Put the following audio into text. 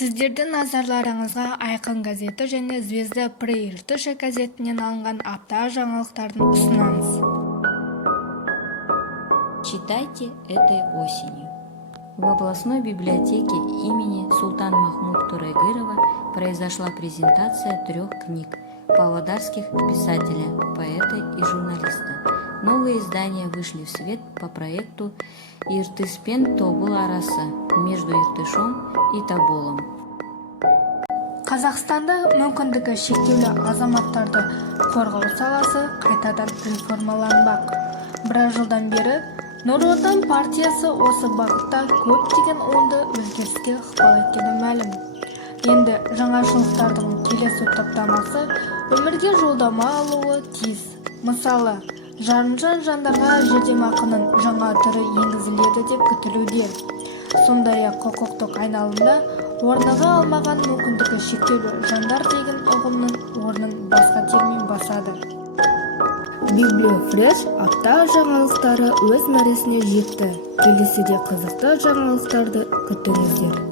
Сіздердің назарларыңызға Айқын газеті және Звезда Прииртыша газетінен алынған апта жаңалықтарын ұсынамыз. Читайте этой осенью. В областной библиотеке имени Султана Махмуда Турайгырова произошла презентация 3 книг павлодарских писателя, поэта и журналиста. Новые издания вышли в свет по проекту «Иртыспен Тобыл арасы» между Иртышом и Тоболом. Қазақстанда мүмкіндігі шектеулі азаматтарды қорғау саласы қайтадан реформаланбақ. Біраз жылдан бері Нұр Отан партиясы осы бағытта көптеген оңды өзгеріске ықпал еткені мәлім. Енді жаңашылдықтардың келесі топтамасы өмірге жолдама алуы тиіс. Мысалы, жарымжан жандарға жәрдемақының жаңа түрі енгізіледі деп күтілуде. Сондай-ақ құқықтық айналымда орныға алмаған мүмкіндігі шектеулі жандар деген ұғымның орнын басқа термин басады. Библиофреш апта жаңалықтары өз мәресіне жетті. Келесіде қызықты жаңалықтарды күтіңіздер.